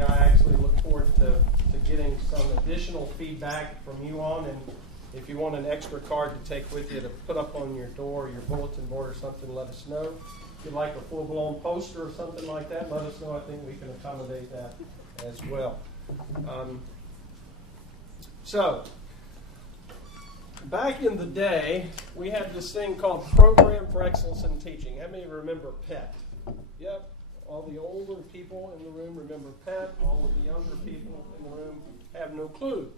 I actually look forward to getting some additional feedback from you on, and if you want an extra card to take with you to put up on your door or your bulletin board or something, let us know. If you'd like a full-blown poster or something like that, let us know. I think we can accommodate that as well. So, back in the day, we had this thing called Program for Excellence in Teaching. How many remember PET? Yep. All the older people in the room remember PET. All of the younger people in the room have no clue.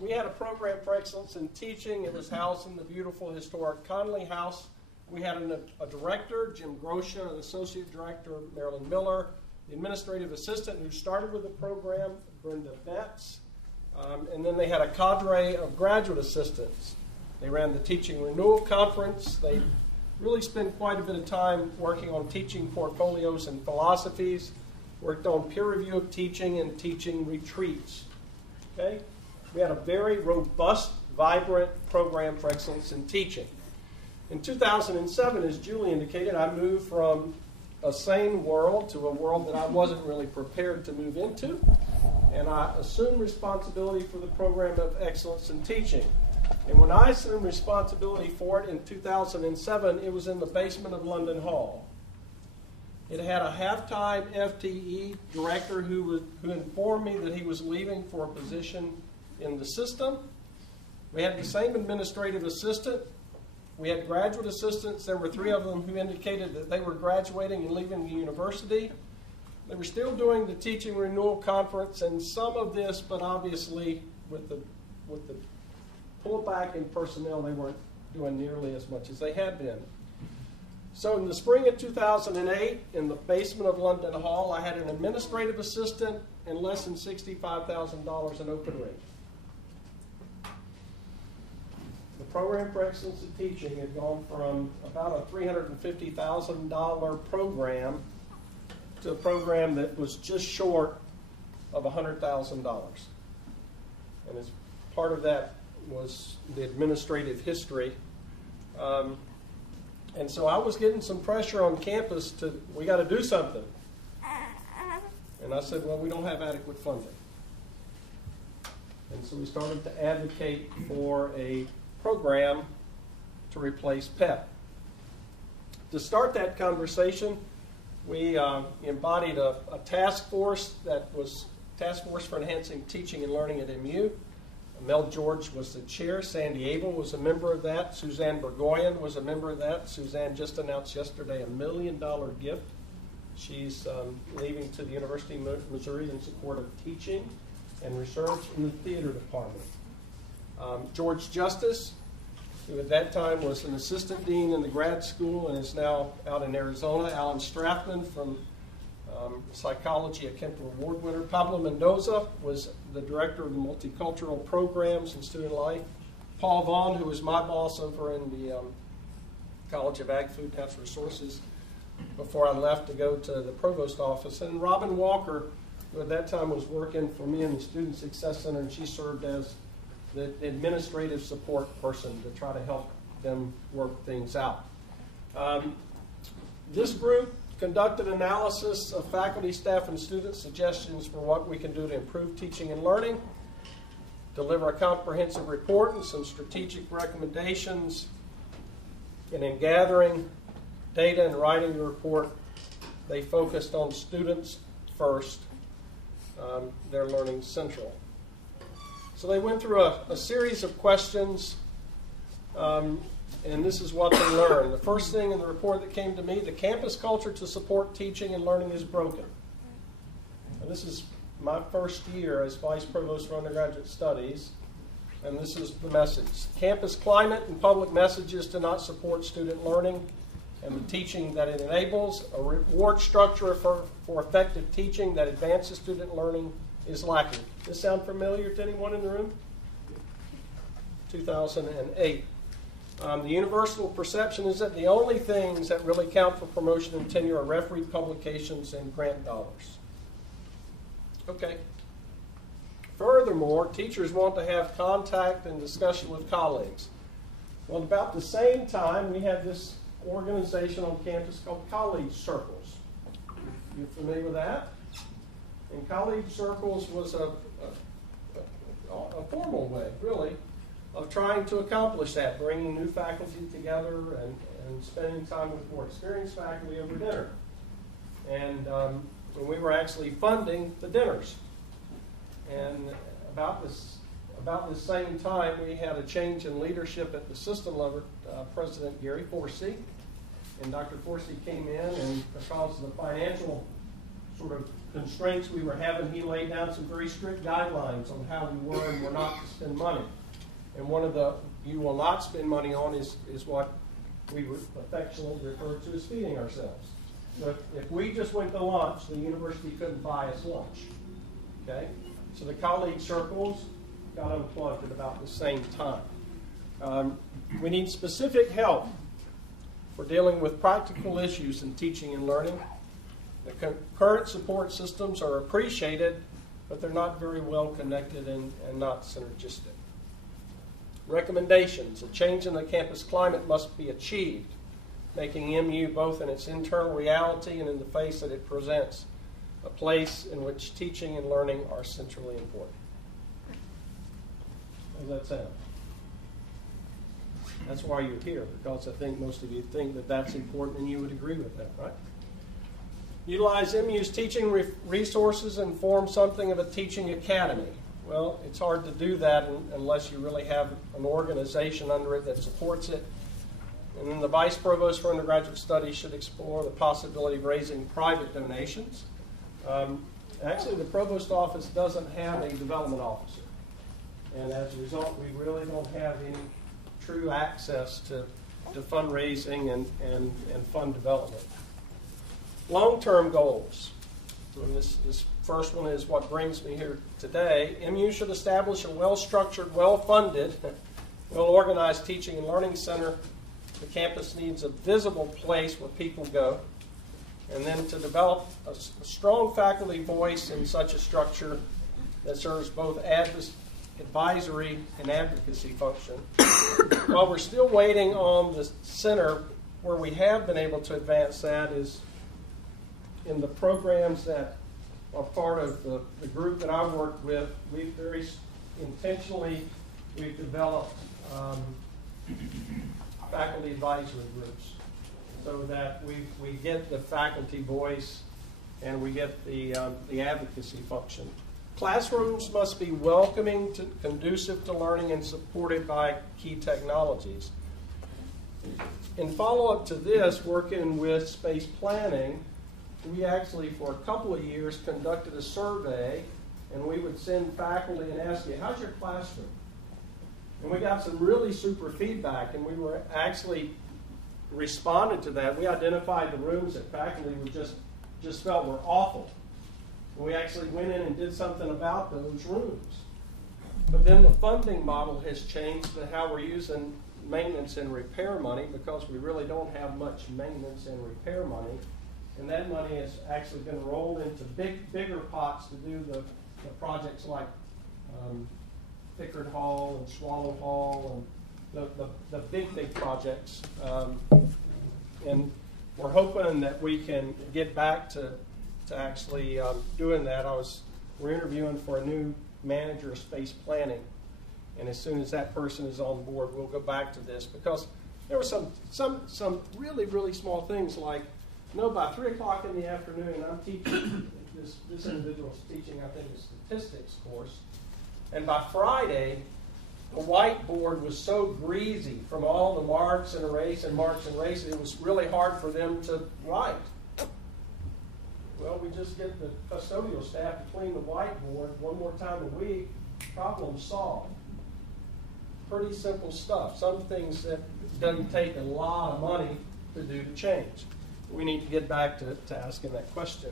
We had a Program for Excellence in Teaching. It was housed in the beautiful historic Conley House. We had a director, Jim Grosha, an associate director, Marilyn Miller, the administrative assistant who started with the program, Brenda Betts, and then they had a cadre of graduate assistants. They ran the Teaching Renewal Conference. They really spent quite a bit of time working on teaching portfolios and philosophies, worked on peer review of teaching and teaching retreats. Okay? We had a very robust, vibrant program for excellence in teaching. In 2007, as Julie indicated, I moved from a sane world to a world that I wasn't really prepared to move into, and I assumed responsibility for the program of excellence in teaching. And when I assumed responsibility for it in 2007, it was in the basement of London Hall. It had a half-time FTE director who informed me that he was leaving for a position in the system. We had the same administrative assistant. We had graduate assistants. There were 3 of them who indicated that they were graduating and leaving the university. They were still doing the Teaching Renewal Conference and some of this, but obviously with the pullback in personnel, they weren't doing nearly as much as they had been. So in the spring of 2008, in the basement of London Hall, I had an administrative assistant and less than $65,000 in open rate. The Program for Excellence in Teaching had gone from about a $350,000 program to a program that was just short of $100,000. And as part of that was the administrative history. And so I was getting some pressure on campus we got to do something. And I said, well, we don't have adequate funding. And so we started to advocate for a program to replace PET. To start that conversation, we embodied a task force that was Task Force for Enhancing Teaching and Learning at MU. Mel George was the chair. Sandy Abel was a member of that. Suzanne Burgoyne was a member of that. Suzanne just announced yesterday a $1 million gift. She's leaving to the University of Missouri in support of teaching and research in the theater department. George Justice, who at that time was an assistant dean in the grad school and is now out in Arizona. Alan Strathman from psychology, a Kemper Award winner. Pablo Mendoza was the director of the multicultural programs and student life. Paul Vaughn, who was my boss over in the College of Ag, Food, and Natural Resources before I left to go to the provost office. And Robin Walker, who at that time was working for me in the Student Success Center, and she served as the administrative support person to try to help them work things out. This group conducted analysis of faculty, staff, and student suggestions for what we can do to improve teaching and learning, deliver a comprehensive report and some strategic recommendations, and in gathering data and writing the report, they focused on students first, their learning central. So they went through a series of questions, and this is what they learned. The first thing in the report that came to me, the campus culture to support teaching and learning is broken. And this is my first year as Vice Provost for Undergraduate Studies, and this is the message. Campus climate and public messages do not support student learning and the teaching that it enables. A reward structure for effective teaching that advances student learning is lacking. Does this sound familiar to anyone in the room? 2008. The universal perception is that the only things that really count for promotion and tenure are refereed publications and grant dollars. Okay. Furthermore, teachers want to have contact and discussion with colleagues. Well, about the same time, we had this organization on campus called College Circles. You familiar with that? And colleague circles was a formal way, really, of trying to accomplish that, bringing new faculty together and spending time with more experienced faculty over dinner. And we were actually funding the dinners. And about the same time, we had a change in leadership at the system level. President Gary Forsey, and Dr. Forsey came in, and because of the financial sort of constraints we were having, he laid down some very strict guidelines on how we were and were not to spend money. And one of the you will not spend money on is what we affectionately refer to as feeding ourselves. So if we just went to lunch, the university couldn't buy us lunch. Okay? So the colleague circles got unplugged at about the same time. We need specific help for dealing with practical issues in teaching and learning. The current support systems are appreciated, but they're not very well connected and not synergistic. Recommendations. A change in the campus climate must be achieved, making MU both in its internal reality and in the face that it presents a place in which teaching and learning are centrally important. How does that sound? That's why you're here, because I think most of you think that that's important and you would agree with that, right? Utilize MU's teaching resources and form something of a teaching academy. Well, it's hard to do that unless you really have an organization under it that supports it. And then the Vice Provost for Undergraduate Studies should explore the possibility of raising private donations. Actually, the Provost Office doesn't have a development officer. And as a result, we really don't have any true access to fundraising and fund development. Long-term goals. And this first one is what brings me here today. MU should establish a well-structured, well-funded, well-organized teaching and learning center. The campus needs a visible place where people go. And then to develop a strong faculty voice in such a structure that serves both advisory and advocacy function. While we're still waiting on the center, where we have been able to advance that is in the programs that are part of the group that I work with. We've very intentionally developed faculty advisory groups so that we get the faculty voice and we get the advocacy function. Classrooms must be welcoming, conducive to learning, and supported by key technologies. In follow-up to this, working with space planning, we actually, for a couple of years, conducted a survey, and we would send faculty and ask you, how's your classroom? And we got some really super feedback, and we were actually responded to that. We identified the rooms that faculty were just felt were awful. And we actually went in and did something about those rooms. But then the funding model has changed to how we're using maintenance and repair money, because we really don't have much maintenance and repair money. And that money has actually been rolled into bigger pots to do the projects like Pickard Hall and Swallow Hall and the big projects. And we're hoping that we can get back to actually doing that. We're interviewing for a new manager of space planning. And as soon as that person is on board, we'll go back to this, because there were some really, really small things like, by 3 o'clock in the afternoon, I'm teaching, this individual's teaching, I think, a statistics course. And by Friday, the whiteboard was so greasy from all the marks and erase, it was really hard for them to write. Well, we just get the custodial staff to clean the whiteboard one more time a week, problem solved. Pretty simple stuff. Some things that doesn't take a lot of money to do to change. We need to get back to asking that question.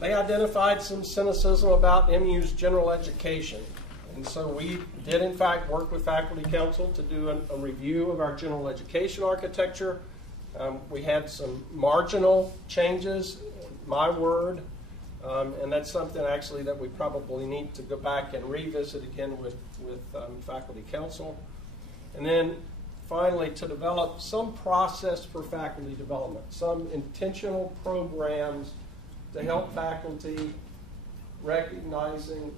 They identified some cynicism about MU's general education. And so we did, in fact, work with Faculty Council to do a review of our general education architecture. We had some marginal changes, my word, and that's something actually that we probably need to go back and revisit again with Faculty Council. And then finally, to develop some process for faculty development, some intentional programs to help faculty recognizing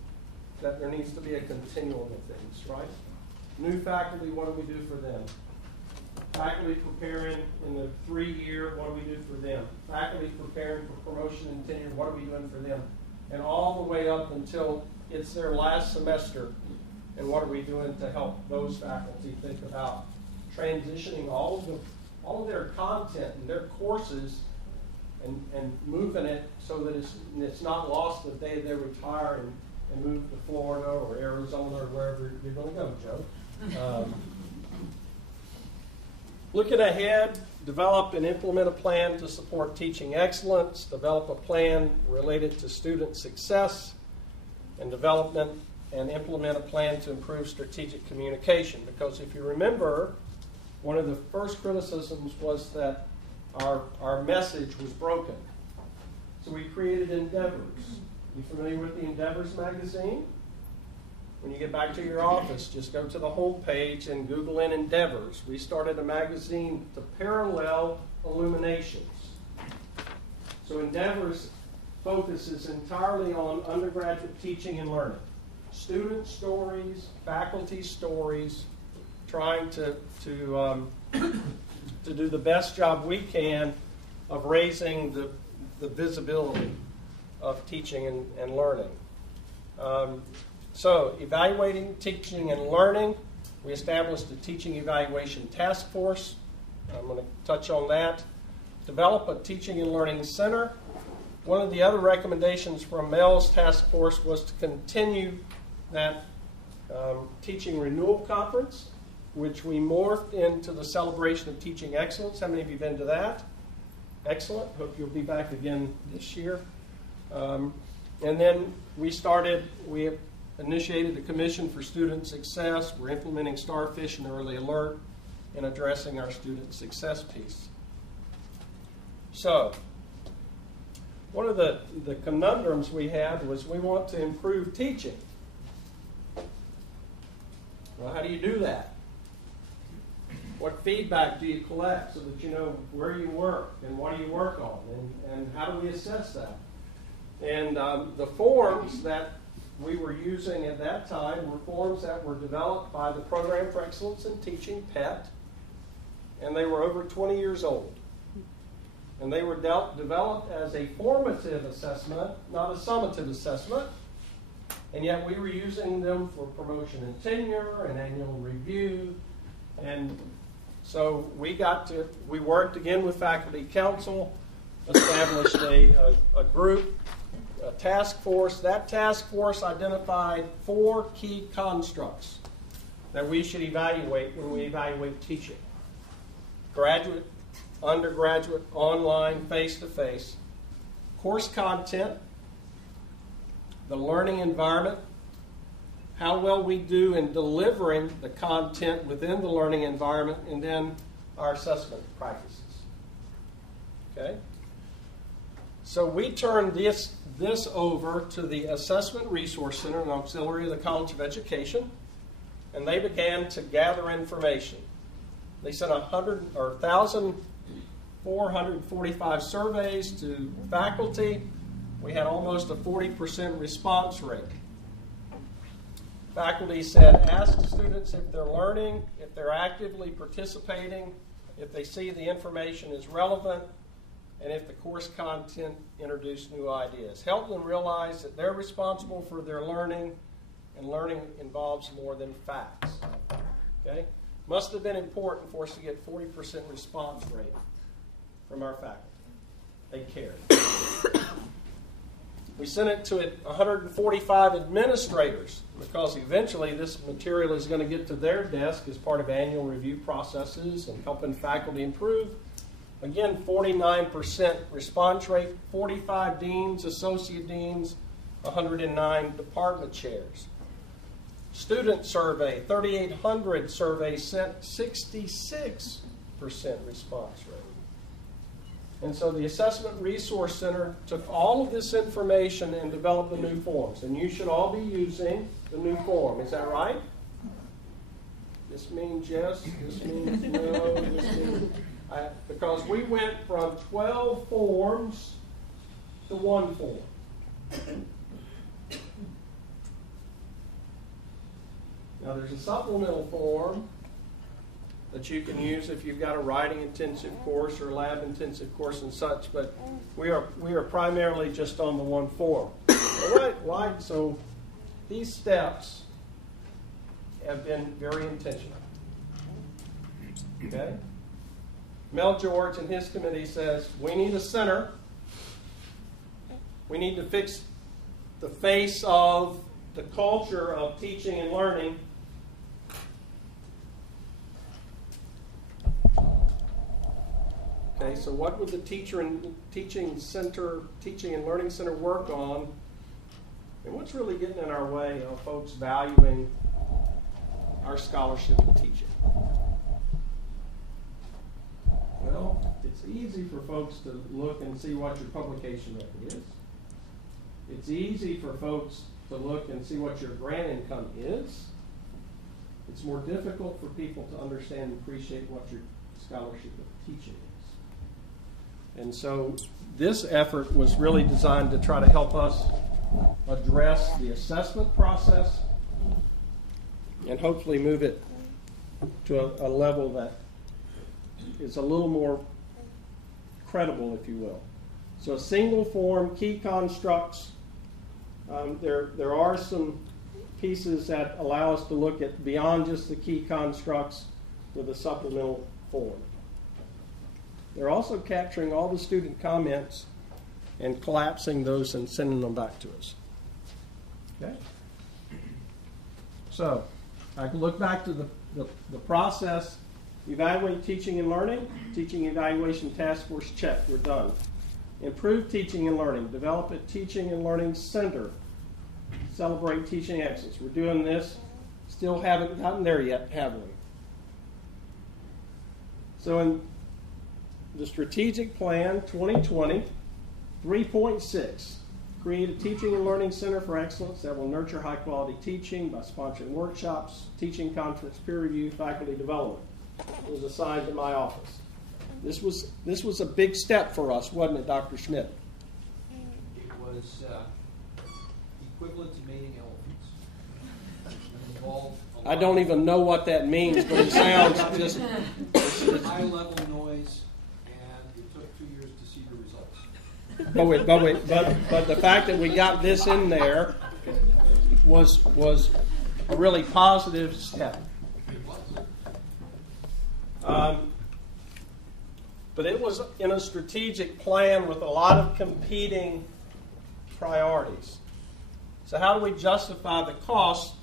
that there needs to be a continuum of things, right? New faculty, what do we do for them? Faculty preparing in the 3-year, what do we do for them? Faculty preparing for promotion and tenure, what are we doing for them? And all the way up until it's their last semester, and what are we doing to help those faculty think about transitioning all of their content and their courses and moving it so that it's not lost the day they retire and move to Florida or Arizona or wherever you're going to go, Joe. Looking ahead, develop and implement a plan to support teaching excellence, develop a plan related to student success, and development and implement a plan to improve strategic communication. Because if you remember, one of the first criticisms was that our message was broken. So we created Endeavors. You familiar with the Endeavors magazine? When you get back to your office, just go to the home page and Google in Endeavors. We started a magazine to parallel Illuminations. So Endeavors focuses entirely on undergraduate teaching and learning. Student stories, faculty stories, trying to do the best job we can of raising the visibility of teaching and learning. So, evaluating teaching and learning, we established a teaching evaluation task force. I'm going to touch on that. Develop a teaching and learning center. One of the other recommendations from Mel's task force was to continue that teaching renewal conference, which we morphed into the celebration of teaching excellence. How many of you have been to that? Excellent. Hope you'll be back again this year. And then we initiated the Commission for Student Success. We're implementing Starfish and Early Alert and addressing our student success piece. So, one of the conundrums we had was we want to improve teaching. Well, how do you do that? What feedback do you collect so that you know where you work and what do you work on and how do we assess that? And the forms that we were using at that time were forms that were developed by the Program for Excellence in Teaching, PET, and they were over 20 years old. And they were developed as a formative assessment, not a summative assessment, and yet we were using them for promotion and tenure and annual review. And so we worked again with faculty council, established a group, a task force. That task force identified 4 key constructs that we should evaluate when we evaluate teaching. Graduate, undergraduate, online, face-to-face. Course content, the learning environment, how well we do in delivering the content within the learning environment, and then our assessment practices. Okay? So we turned this over to the Assessment Resource Center, an auxiliary of the College of Education, and they began to gather information. They sent 1,445 surveys to faculty. We had almost a 40% response rate. Faculty said, ask students if they're learning, if they're actively participating, if they see the information is relevant, and if the course content introduced new ideas. Help them realize that they're responsible for their learning, and learning involves more than facts. Okay? Must have been important for us to get 40% response rate from our faculty. They cared. We sent it to 145 administrators because eventually this material is going to get to their desk as part of annual review processes and helping faculty improve. Again, 49% response rate, 45 deans, associate deans, 109 department chairs. Student survey, 3,800 surveys sent, 66% response rate. And so the Assessment Resource Center took all of this information and developed the new forms. And you should all be using the new form. Is that right? This means yes, this means no, this means... because we went from 12 forms the one form. Now there's a supplemental form that you can use if you've got a writing intensive course or a lab intensive course and such, but we are primarily just on the one form. All right, why? So these steps have been very intentional. Okay? Mel George and his committee says we need a center. We need to fix the face of the culture of teaching and learning. Okay, so what would the teaching and learning center work on? And what's really getting in our way of folks valuing our scholarship in teaching? Well, it's easy for folks to look and see what your publication record is. It's easy for folks to look and see what your grant income is. It's more difficult for people to understand and appreciate what your scholarship of teaching is. And so this effort was really designed to try to help us address the assessment process and hopefully move it to a level that is a little more credible, if you will. So a single form, key constructs. There are some pieces that allow us to look at beyond just the key constructs with a supplemental form. They're also capturing all the student comments and collapsing those and sending them back to us. Okay? So, I can look back to the process. Evaluate teaching and learning. Teaching evaluation task force check. We're done. Improve teaching and learning. Develop a teaching and learning center. Celebrate teaching excellence. We're doing this. Still haven't gotten there yet, have we? So in the strategic plan 2020, 3.6, create a teaching and learning center for excellence that will nurture high quality teaching by sponsoring workshops, teaching conference, peer review, faculty development. It was assigned to my office. This was a big step for us, wasn't it, Dr. Schmidt? It was equivalent to mating elephants. I don't even know what that means, but it sounds just high level noise, and it took 2 years to see the results. But the fact that we got this in there was a really positive step. But it was in a strategic plan with a lot of competing priorities. So how do we justify the cost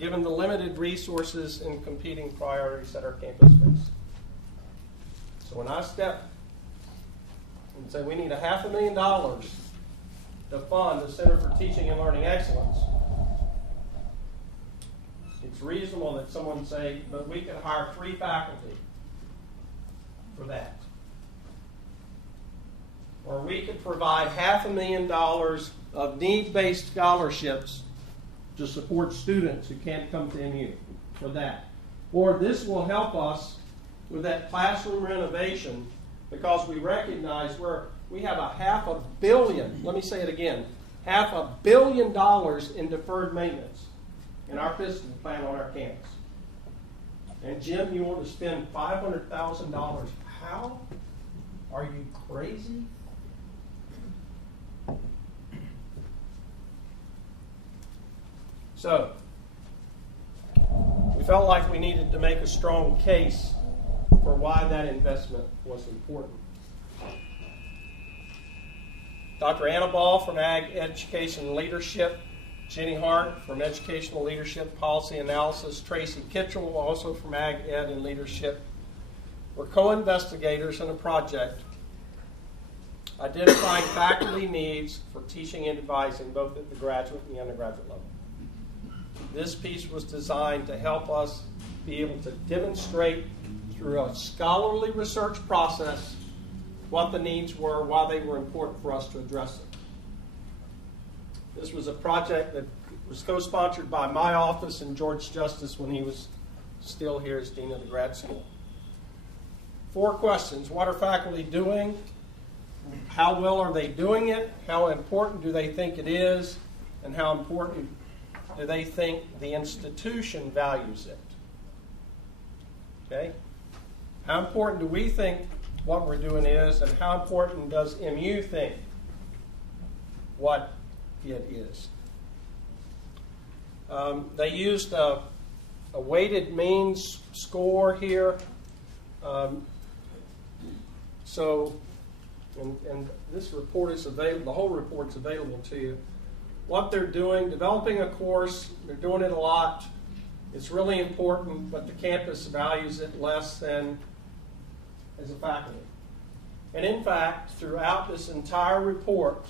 given the limited resources and competing priorities that our campus faces? So when I step and say we need $500,000 to fund the Center for Teaching and Learning Excellence, it's reasonable that someone say, but we could hire 3 faculty for that. Or we could provide $500,000 of need-based scholarships to support students who can't come to MU for that. Or this will help us with that classroom renovation because we recognize we have $500 million, let me say it again, $500 million in deferred maintenance in our fiscal plan on our campus. And Jim, you want to spend $500,000. How? Are you crazy? So, we felt like we needed to make a strong case for why that investment was important. Dr. Anna Ball from Ag Education and Leadership, Jenny Hart from Educational Leadership Policy Analysis, Tracy Kitchell, also from Ag Ed and Leadership, were co-investigators in a project identifying faculty needs for teaching and advising both at the graduate and the undergraduate level. This piece was designed to help us be able to demonstrate through a scholarly research process what the needs were, why they were important for us to address them. This was a project that was co-sponsored by my office and George Justice when he was still here as Dean of the Grad School. 4 questions. What are faculty doing? how well are they doing it? How important do they think it is? And how important do they think the institution values it? Okay? How important do we think what we're doing is, and how important does MU think what it is? They used a weighted means score here. And this report is available, the whole report's available to you. What they're doing, developing a course, they're doing it a lot. It's really important, but the campus values it less than as a faculty. And in fact, throughout this entire report,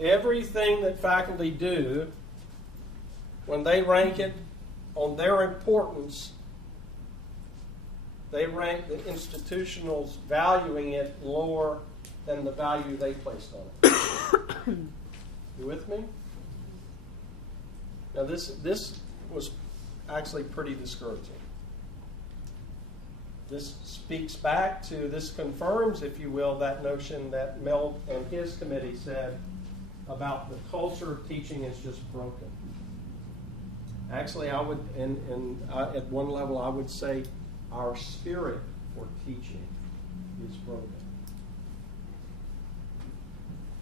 everything that faculty do, when they rank it on their importance, they rank the institutionals valuing it lower than the value they placed on it. You with me? Now this was actually pretty discouraging. This speaks back to, this confirms, if you will, that notion that Mel and his committee said about the culture of teaching is just broken. Actually, I would, at one level, I would say our spirit for teaching is broken.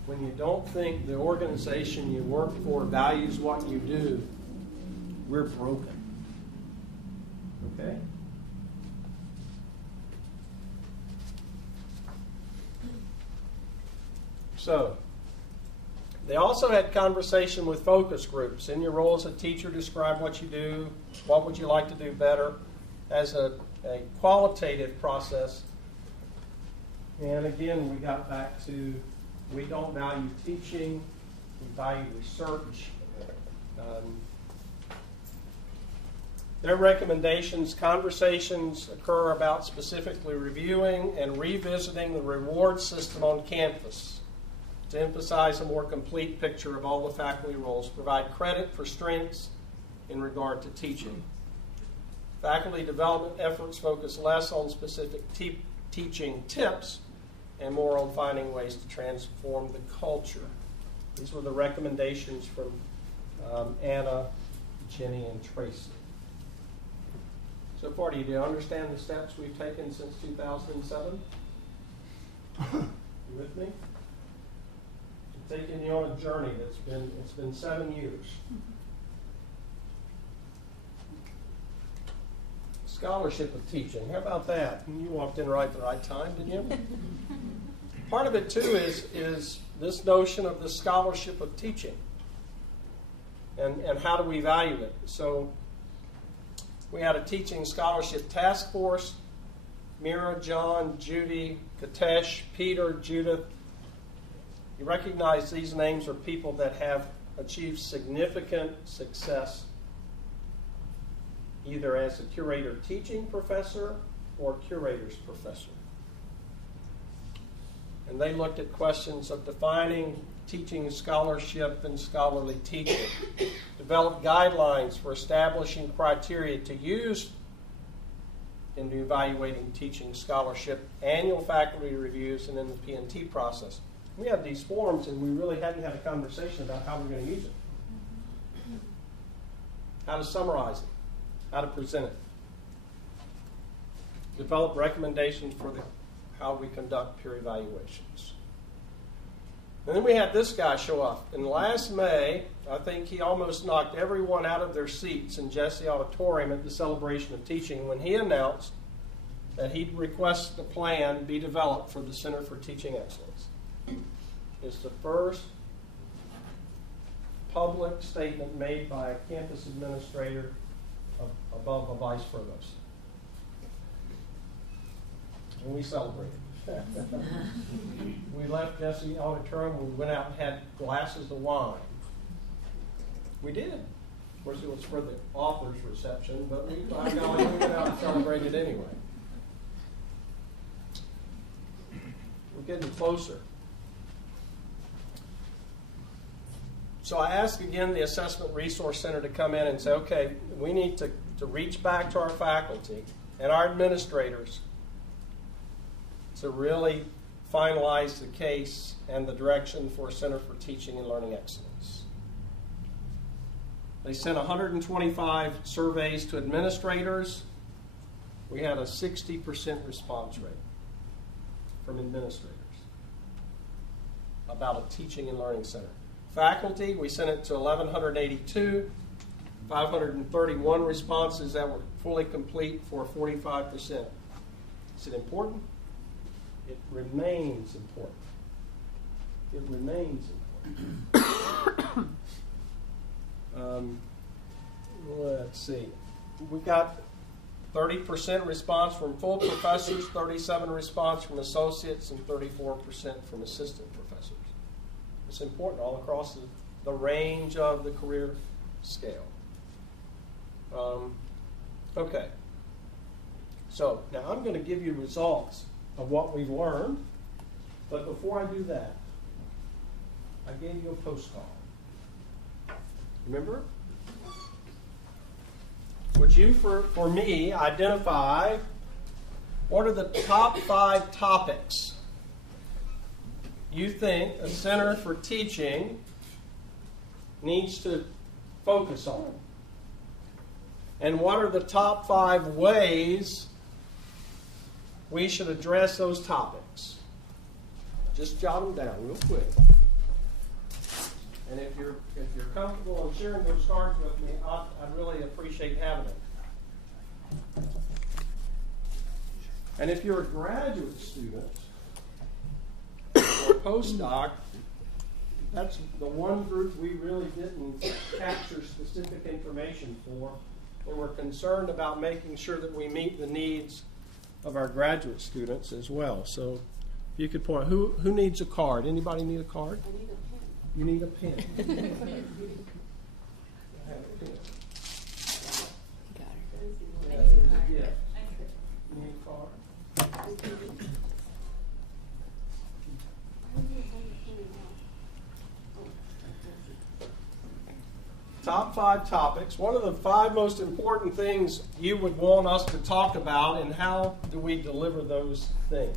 When you don't think the organization you work for values what you do, we're broken. Okay? So, they also had conversation with focus groups. In your role as a teacher, describe what you do, what would you like to do better, as a qualitative process. And again, we got back to, we don't value teaching, we value research. Their recommendations, conversations occur about specifically reviewing and revisiting the reward system on campus to emphasize a more complete picture of all the faculty roles, provide credit for strengths in regard to teaching. Faculty development efforts focus less on specific teaching tips and more on finding ways to transform the culture. These were the recommendations from Anna, Jenny, and Tracy. So far, do you understand the steps we've taken since 2007? You with me? I'm taking you on a journey it's been 7 years. Scholarship of teaching. How about that? You walked in right at the right time, didn't you? Part of it, too, is this notion of the scholarship of teaching. And how do we value it? So we had a teaching scholarship task force. Mira, John, Judy, Katesh, Peter, Judith. You recognize these names are people that have achieved significant success either as a curator teaching professor or curator's professor. And they looked at questions of defining teaching scholarship and scholarly teaching, developed guidelines for establishing criteria to use in evaluating teaching scholarship, annual faculty reviews, and in the P&T process. We had these forms, and we really hadn't had a conversation about how we're going to use it, how to summarize it, how to present it, develop recommendations for how we conduct peer evaluations. And then we had this guy show up. And last May, I think he almost knocked everyone out of their seats in Jesse Auditorium at the Celebration of Teaching when he announced that he'd request a plan be developed for the Center for Teaching Excellence. It's the first public statement made by a campus administrator above a vice provost. And we celebrated. We left Jesse Auditorium. We went out and had glasses of wine. We did. Of course, it was for the author's reception, but we went out and celebrated anyway. We're getting closer. So I asked again the Assessment Resource Center to come in and say, okay, we need to reach back to our faculty and our administrators to really finalize the case and the direction for Center for Teaching and Learning Excellence. They sent 125 surveys to administrators. We had a 60% response rate from administrators about a teaching and learning center. Faculty, we sent it to 1,182, 531 responses that were fully complete for 45%. Is it important? It remains important. It remains important. Let's see. We got 30% response from full professors, 37% response from associates, and 34% from assistant professors. It's important all across the range of the career scale. Okay. So now I'm going to give you results of what we've learned, but before I do that, I gave you a postcard. Remember? Would you, for me, identify what are the top 5 topics you think a Center for Teaching needs to focus on? And what are the top 5 ways we should address those topics? Just jot them down real quick. And if you're comfortable in sharing those cards with me, I'd really appreciate having them. And if you're a graduate student or postdoc, that's the one group we really didn't capture specific information for. And we're concerned about making sure that we meet the needs of our graduate students as well. So you could point, who needs a card? Anybody need a card? I need a pen. You need a pen. I have a pen. Got Yeah, it's a gift. You need a card? Top 5 topics. What are the 5 most important things you would want us to talk about, and how do we deliver those things?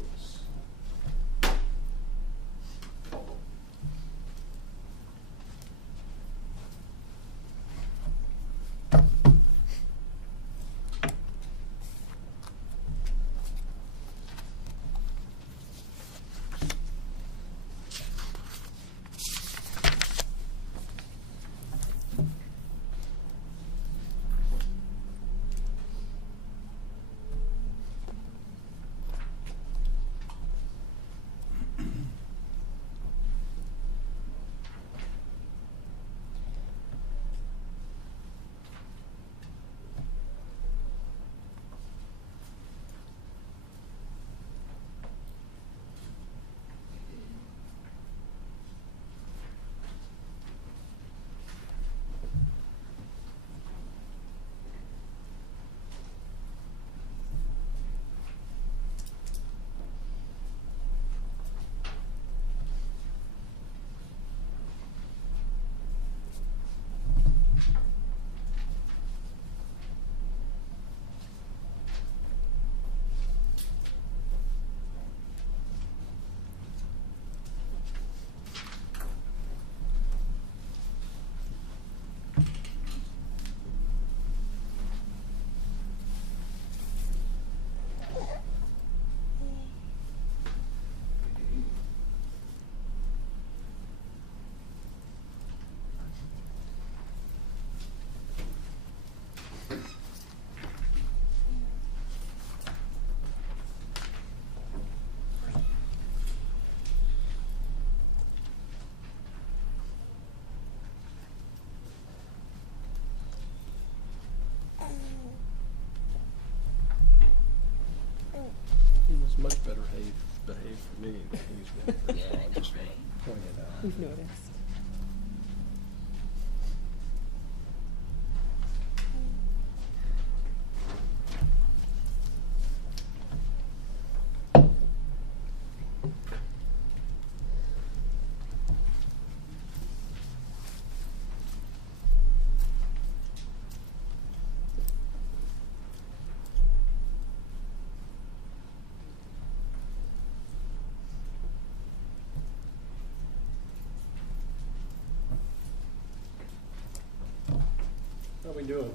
He was much better behaved for me than he's been for now. I just want to point it out. We've noticed. How we doing?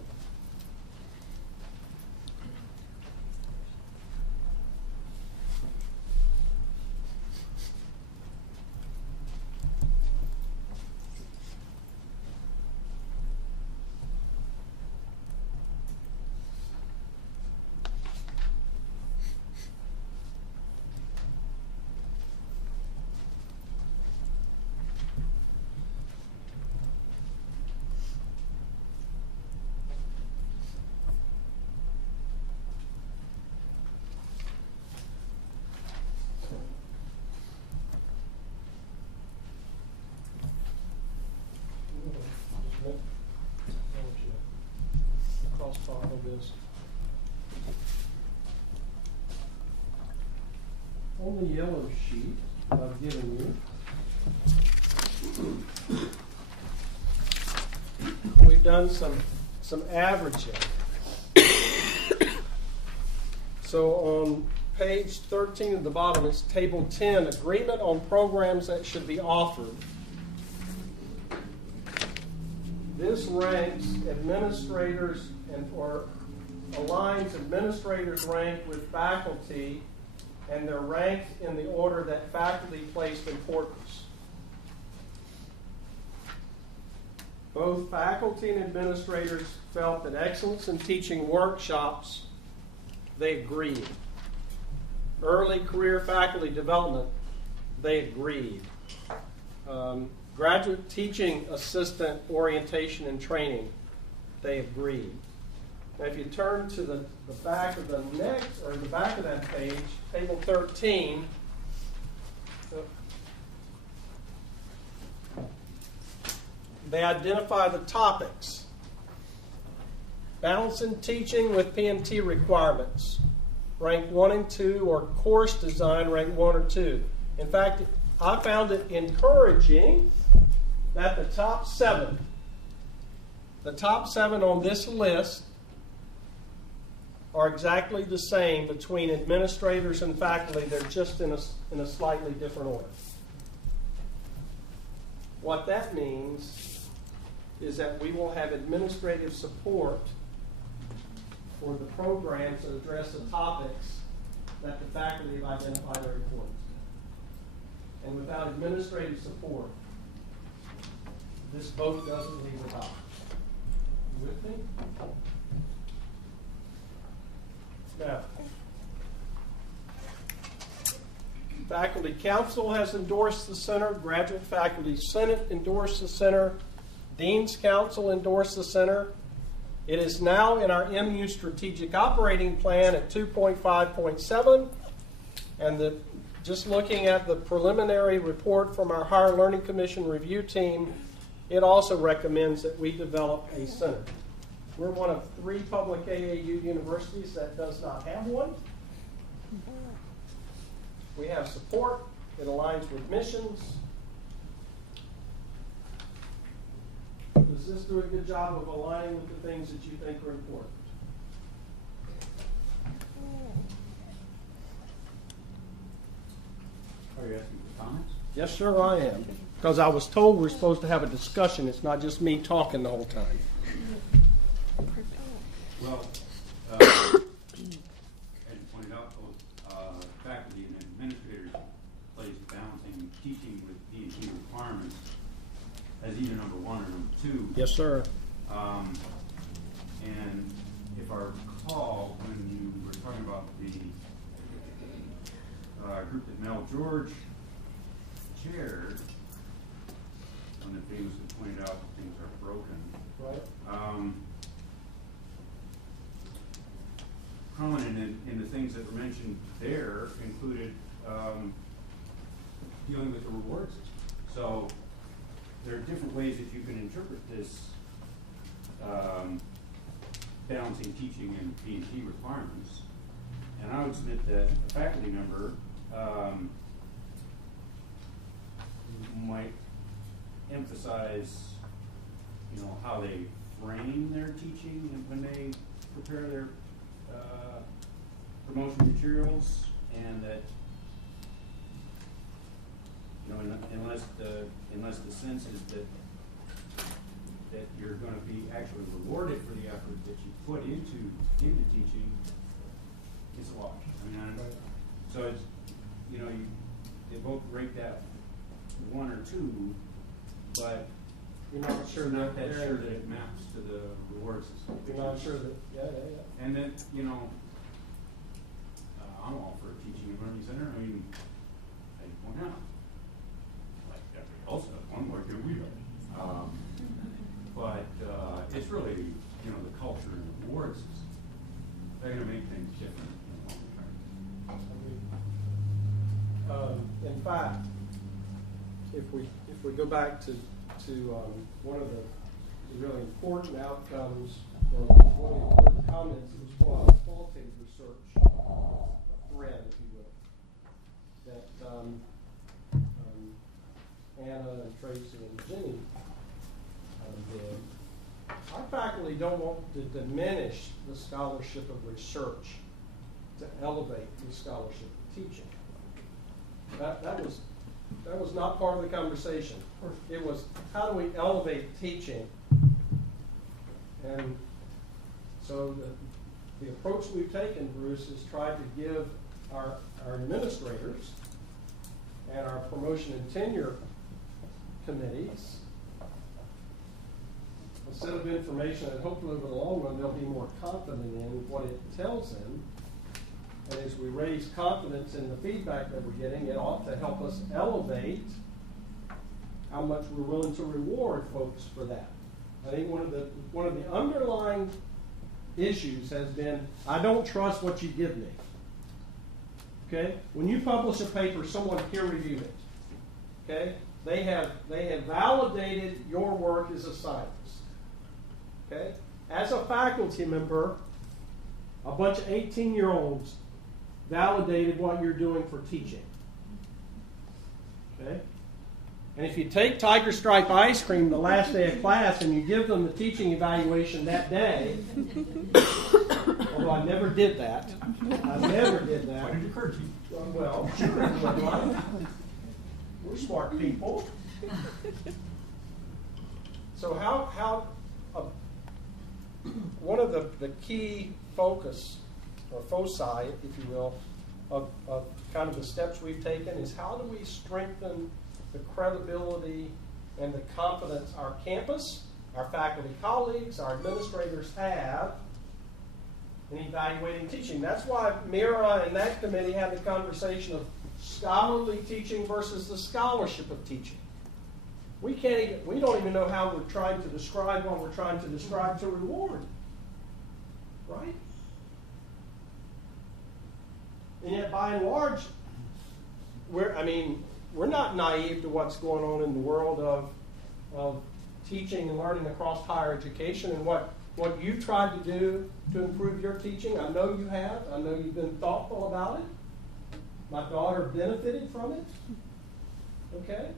Cross-talk of this. On the yellow sheet I've given you, we've done some averaging. So on page 13 at the bottom, it's table 10, agreement on programs that should be offered. This ranks administrators or aligns administrators' rank with faculty, and they're ranked in the order that faculty placed importance. Both faculty and administrators felt that excellence in teaching workshops, they agreed. Early career faculty development, they agreed. Graduate teaching assistant orientation and training, they agreed. Now, if you turn to the back of the next, or the back of that page, table 13, they identify the topics. Balancing teaching with P&T requirements, rank 1 and 2, or course design, rank 1 or 2. In fact, I found it encouraging that the top seven on this list are exactly the same between administrators and faculty. They're just in a slightly different order. What that means is that we will have administrative support for the programs that address the topics that the faculty have identified are important. And without administrative support, this vote doesn't leave a dot. You with me? Now, Faculty Council has endorsed the center. Graduate Faculty Senate endorsed the center. Dean's Council endorsed the center. It is now in our MU Strategic Operating Plan at 2.5.7. And just looking at the preliminary report from our Higher Learning Commission review team, it also recommends that we develop a center. We're one of 3 public AAU universities that does not have one. We have support. It aligns with missions. Does this do a good job of aligning with the things that you think are important? Are you asking for comments? Yes, sir, I am. Because I was told we're supposed to have a discussion. It's not just me talking the whole time. Well, as you pointed out, both faculty and administrators place balancing teaching with P&T requirements as either number 1 or number 2. Yes, sir. And if I recall, when you were talking about the group that Mel George chaired, when they famously pointed out that things are broken. Right. Prominent in the things that were mentioned there included dealing with the reward system. So there are different ways that you can interpret this balancing teaching and P&T requirements. And I would submit that a faculty member might emphasize, how they frame their teaching and when they prepare their promotion materials, and that unless the sense is that that you're going to be actually rewarded for the effort that you put into teaching, it's a wash. I mean, so it's, you know, they both rate that 1 or 2, but you're not sure not that sure that it maps to the reward system. You're not sure that, yeah. And then, you know, I'm all for a teaching and learning center. I mean, I point out, like everybody else does, one more do we do. But it's really, you know, the culture and the reward system. They're going to make things different in the long term. In fact, if we go back to one of the really important outcomes, or one of the important comments that was brought out of qualitative research, a thread, if you will, that Anna and Tracy and Jenny did. Our faculty don't want to diminish the scholarship of research to elevate the scholarship of teaching. That was not part of the conversation. It was, how do we elevate teaching? And so the approach we've taken, Bruce, is try to give our administrators and our promotion and tenure committees a set of information that hopefully over the long run they'll be more confident in what it tells them. And as we raise confidence in the feedback that we're getting, it ought to help us elevate how much we're willing to reward folks for that. I think one of the underlying issues has been, I don't trust what you give me. Okay? When you publish a paper, someone peer reviewed it. Okay? They have validated your work as a scientist. Okay? As a faculty member, a bunch of 18-year-olds validated what you're doing for teaching. Okay? And if you take Tiger Stripe ice cream the last day of class and you give them the teaching evaluation that day, although I never did that. I never did that. Why did it occur to you? Well, sure. We're smart people. So how one of the key focus, or foci, if you will, of kind of the steps we've taken is how do we strengthen the credibility and the confidence our campus, our faculty colleagues, our administrators have in evaluating teaching. That's why Mira and that committee had the conversation of scholarly teaching versus the scholarship of teaching. We don't even know how we're trying to describe what we're trying to describe to reward. Right? And yet, by and large, we're not naive to what's going on in the world of teaching and learning across higher education and what you've tried to do to improve your teaching. I know you have. I know you've been thoughtful about it. My daughter benefited from it. Okay?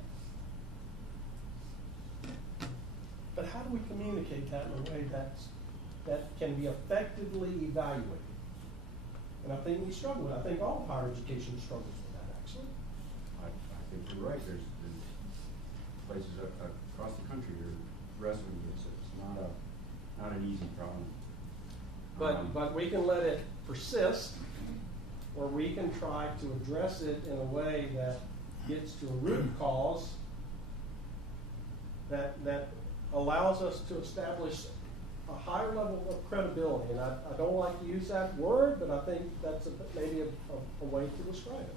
But how do we communicate that in a way that can be effectively evaluated? And I think we struggle with it. I think all higher education struggles with that, actually. I think you're right. There's places across the country that are wrestling with this. It's not an easy problem. But we can let it persist, or we can try to address it in a way that gets to a root cause that allows us to establish a higher level of credibility. And I don't like to use that word, but I think that's maybe a way to describe it.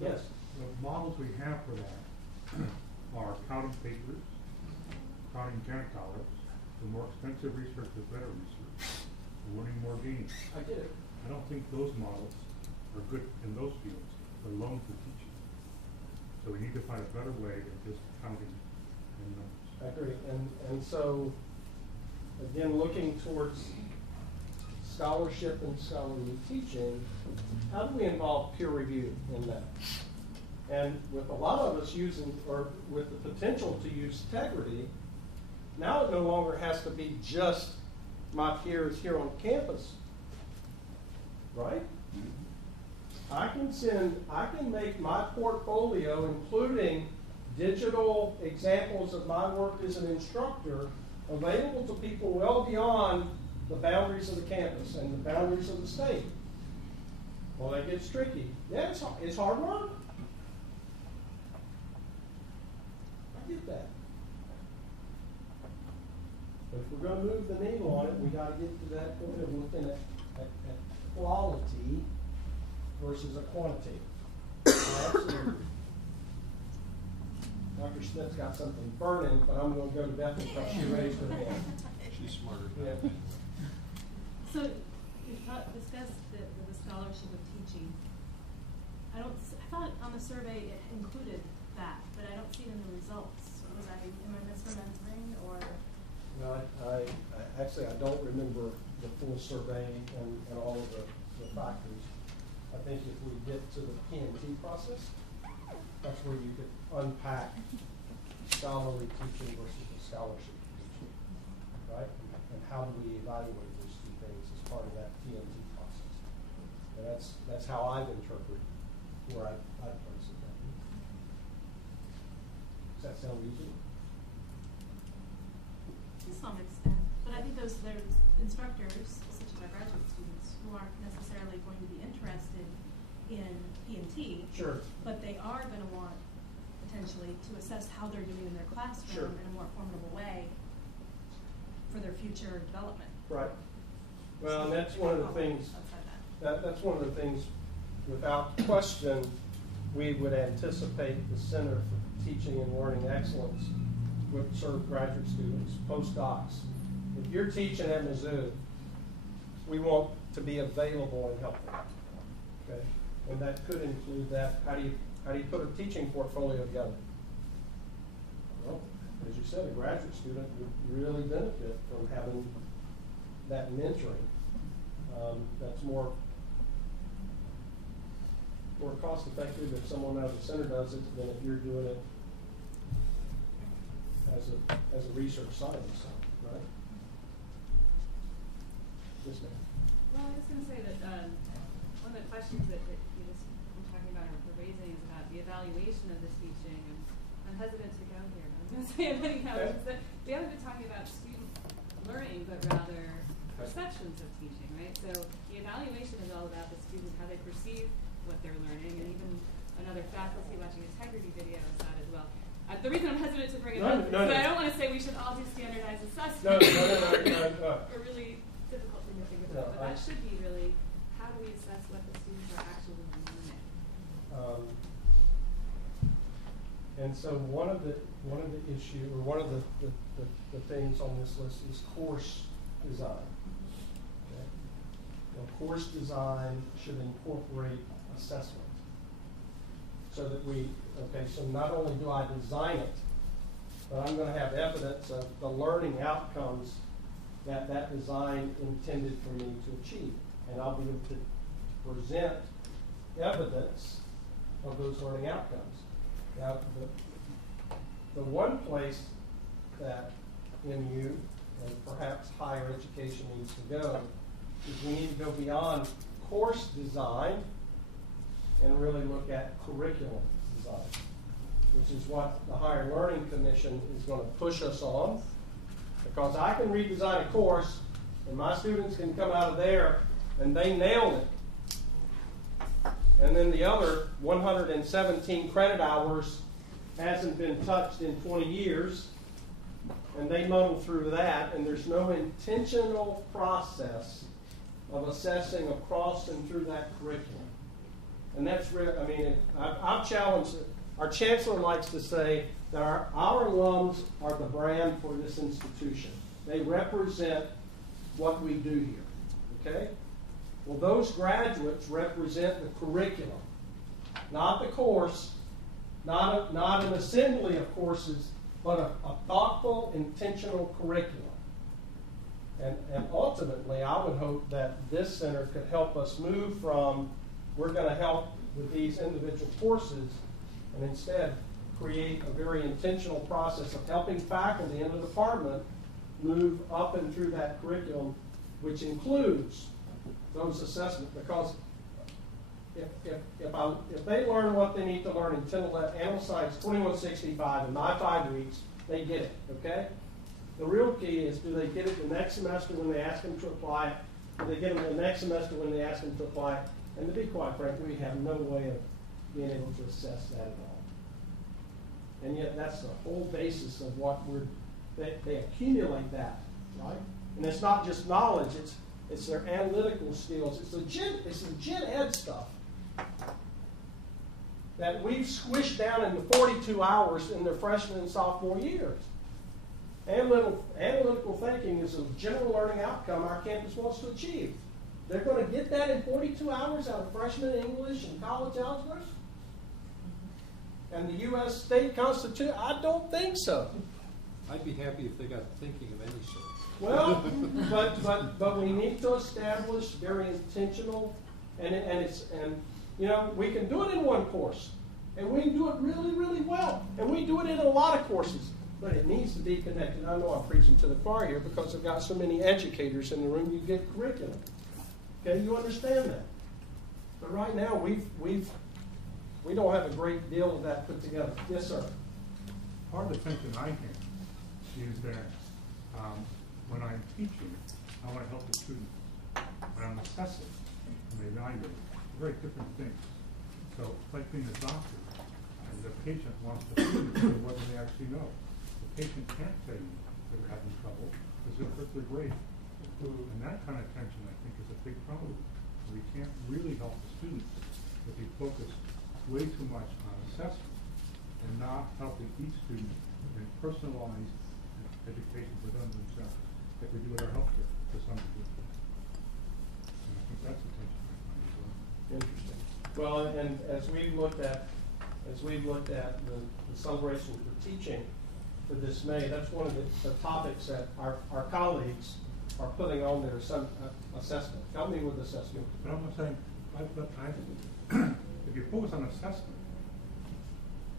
Yes? The models we have for that are counting papers, counting Janet dollars, the more expensive research, the better research, learning more games. I get it. I don't think those models are good in those fields, alone for teaching. So we need to find a better way than just counting in numbers. I agree. And so, again, looking towards scholarship and scholarly teaching, how do we involve peer review in that? And with a lot of us using, or with the potential to use Tegrity, now it no longer has to be just my peers here on campus, right? I can make my portfolio, including digital examples of my work as an instructor available to people well beyond the boundaries of the campus and the boundaries of the state. Well, that gets tricky. Yeah, it's hard work. I get that. But if we're going to move the needle on it, we got to get to that point of looking at quality versus a quantity. Absolutely. Dr. Smith's got something burning, but I'm going to go to Beth because she raised her hand. She's smarter. Yeah. So we've discussed the scholarship of teaching. I thought on the survey it included that, but I don't see it in the results. Am I misremembering or? No, I actually don't remember the full survey and all of the factors. I think if we get to the P&T process, that's where you could unpack scholarly teaching versus the scholarship teaching, right? And how do we evaluate those two things as part of that P&T process? And that's how I've interpreted where I place it. Does that sound reasonable? To some extent, but I think there's instructors, such as our graduate students, who aren't necessarily going to be interested in P&T. Sure. But they are going to want potentially to assess how they're doing in their classroom Sure. in a more formidable way for their future development. Right. Well, and that's one of the things. That's one of the things, without question, we would anticipate the Center for Teaching and Learning Excellence would serve graduate students, postdocs. If you're teaching at Mizzou, we want to be available and helpful. Okay, and that could include that. How do you put a teaching portfolio together? Well, as you said, a graduate student would really benefit from having that mentoring. That's more cost effective if someone out of the center does it than if you're doing it as a research scientist, right? Yes, ma'am. Well, I was going to say that one of the questions that you just were talking about or raising is about the evaluation of this teaching, and I'm hesitant to go here, but I'm going to say it anyhow, which is that we haven't been talking about student learning, but rather perceptions of teaching, right? So the evaluation is all about the student, how they perceive what they're learning, and even another faculty watching integrity video is that as well. The reason I'm hesitant to bring it up is that I don't want to say we should all do standardized assessment. No. A really difficult thing to think about, but that should be really, how do we assess what the students are actually learning? And so one of the issue, or one of the things on this list is course design. Okay? Well, course design should incorporate assessment. So that so not only do I design it, but I'm going to have evidence of the learning outcomes that design intended for me to achieve. And I'll be able to present evidence of those learning outcomes. Now, the one place that MU and perhaps higher education needs to go is we need to go beyond course design and really look at curriculum design, which is what the Higher Learning Commission is going to push us on, because I can redesign a course and my students can come out of there and they nailed it. And then the other 117 credit hours hasn't been touched in 20 years, and they muddle through that, and there's no intentional process of assessing across and through that curriculum. And that's real. I mean, I've challenged it. Our chancellor likes to say that our alums are the brand for this institution. They represent what we do here. Okay? Well, those graduates represent the curriculum, not the course, not an assembly of courses, but a thoughtful, intentional curriculum. And ultimately, I would hope that this center could help us move from we're going to help with these individual courses and instead create a very intentional process of helping faculty in the department move up and through that curriculum, which includes those assessments. Because if they learn what they need to learn in 11 animal science 2165 in my 5 weeks, they get it, okay? The real key is, do they get it the next semester when they ask them to apply it? Do they get it the next semester when they ask them to apply it? And to be quite frank, we have no way of being able to assess that at all. And yet that's the whole basis of what they accumulate that, right? And it's not just knowledge, it's their analytical skills. It's the gen ed stuff that we've squished down into 42 hours in their freshman and sophomore years. Analytical thinking is a general learning outcome our campus wants to achieve. They're going to get that in 42 hours out of freshman English and college algebra? And the U.S. state constitution? I don't think so. I'd be happy if they got thinking of any sort. Well, but we need to establish very intentional, and you know, we can do it in one course, and we can do it really, really well, and we do it in a lot of courses. But it needs to be connected. I know I'm preaching to the choir here because I've got so many educators in the room. You get curriculum. Okay, you understand that. But right now we don't have a great deal of that put together. Yes, sir. Part of the thinking I have is that when I'm teaching, I want to help the student. When I'm assessing and evaluating, very different things. So it's like being a doctor, and the patient wants to know whether they actually know. The patient can't tell you that they're having trouble because they're perfectly great. And that kind of tension, I think, is a big problem. We can't really help the students if we focus way too much on assessment and not helping each student in personalized education for them themselves, like we do with our healthcare to some degree. And I think that's the tension I find as well. Interesting. Well, and as we've looked at the celebration for teaching for this May, that's one of the topics that our colleagues are putting on their assessment. Help me with assessment. But I'm saying, if you focus on assessment,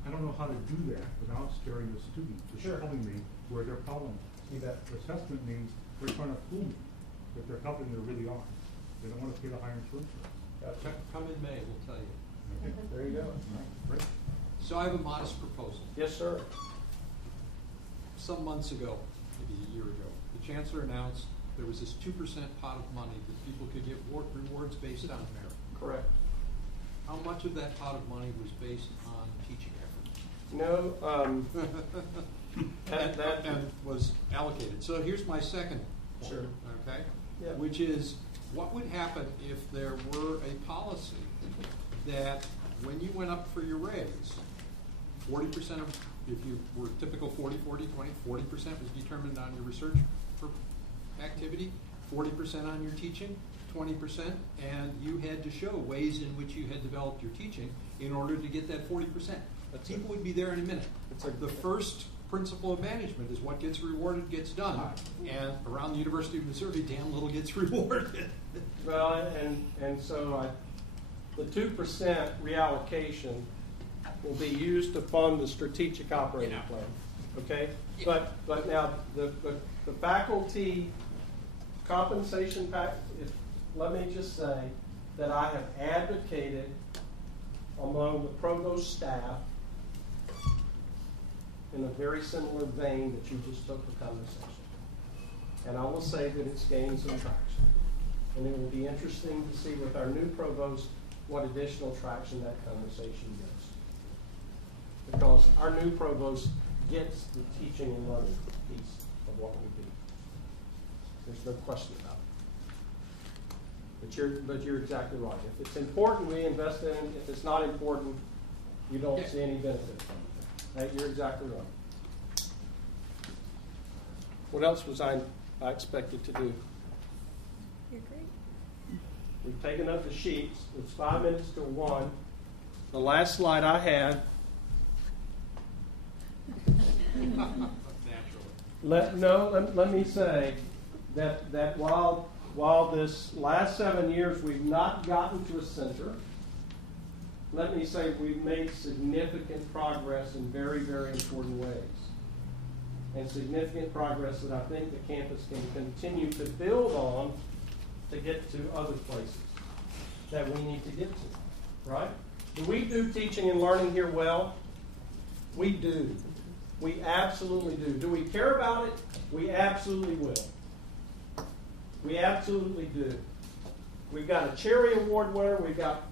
I don't know how to do that without scaring the student to telling me where their problem is. You bet. Assessment means they're trying to fool me, but they're helping they really are. They don't want to pay the higher insurance rates. Gotcha. Come in May, we'll tell you. Okay. There you go. Right. So I have a modest proposal. Yes, sir. Some months ago, maybe a year ago, the chancellor announced there was this 2% pot of money that people could get rewards based on merit. Correct. How much of that pot of money was based on teaching effort? No, and was allocated. So here's my second point, Sure. okay? Yeah. Which is, what would happen if there were a policy that when you went up for your raise, 40% of, if you were typical 40, 40, 20, 40% was determined on your research activity, 40% on your teaching, 20%, and you had to show ways in which you had developed your teaching in order to get that 40%. People would be there in a minute. The first principle of management is what gets rewarded gets done, and around the University of Missouri, damn little gets rewarded. well, and so the 2% reallocation will be used to fund the strategic operating plan. Okay, but now the faculty compensation pack. Let me just say that I have advocated among the provost staff in a very similar vein that you just took the conversation. And I will say that it's gained some traction. And it will be interesting to see with our new provost what additional traction that conversation gets. Because our new provost gets the teaching and learning piece of what we do. There's no question about it. But you're exactly right. If it's important, we invest in it. If it's not important, you don't see any benefit from it. You're exactly right. What else was I expected to do? You're great. We've taken up the sheets. It's 5 minutes to 1. The last slide I had. Naturally. Let me say that while this last 7 years we've not gotten to a center, let me say we've made significant progress in very, very important ways. And significant progress that I think the campus can continue to build on to get to other places that we need to get to. right? Do we do teaching and learning here well? We do. We absolutely do. Do we care about it? We absolutely will. We absolutely do. We've got a Cherry Award winner. We've got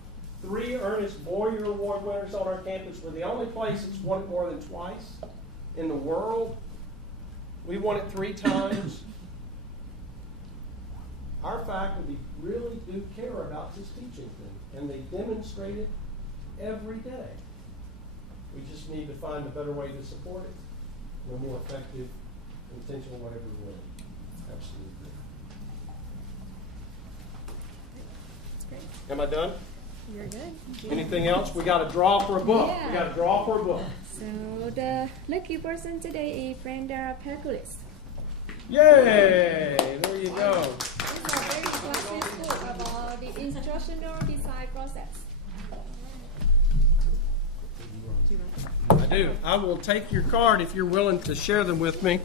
3 Ernest Boyer Award winners on our campus. We're the only place that's won it more than twice in the world. We won it 3 times. Our faculty really do care about this teaching thing, and they demonstrate it every day. We just need to find a better way to support it, in a more effective, intentional, whatever way. Absolutely. That's great. Am I done? You're good. Anything else? We got to draw for a book. Yeah. We got to draw for a book. So the lucky person today is Brenda Perkulis. Yay! There you go. It's a very classic book about the instructional design process. I do. I will take your card if you're willing to share them with me.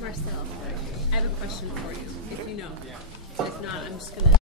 Marcel, I have a question for you, if you know. If not, I'm just going to...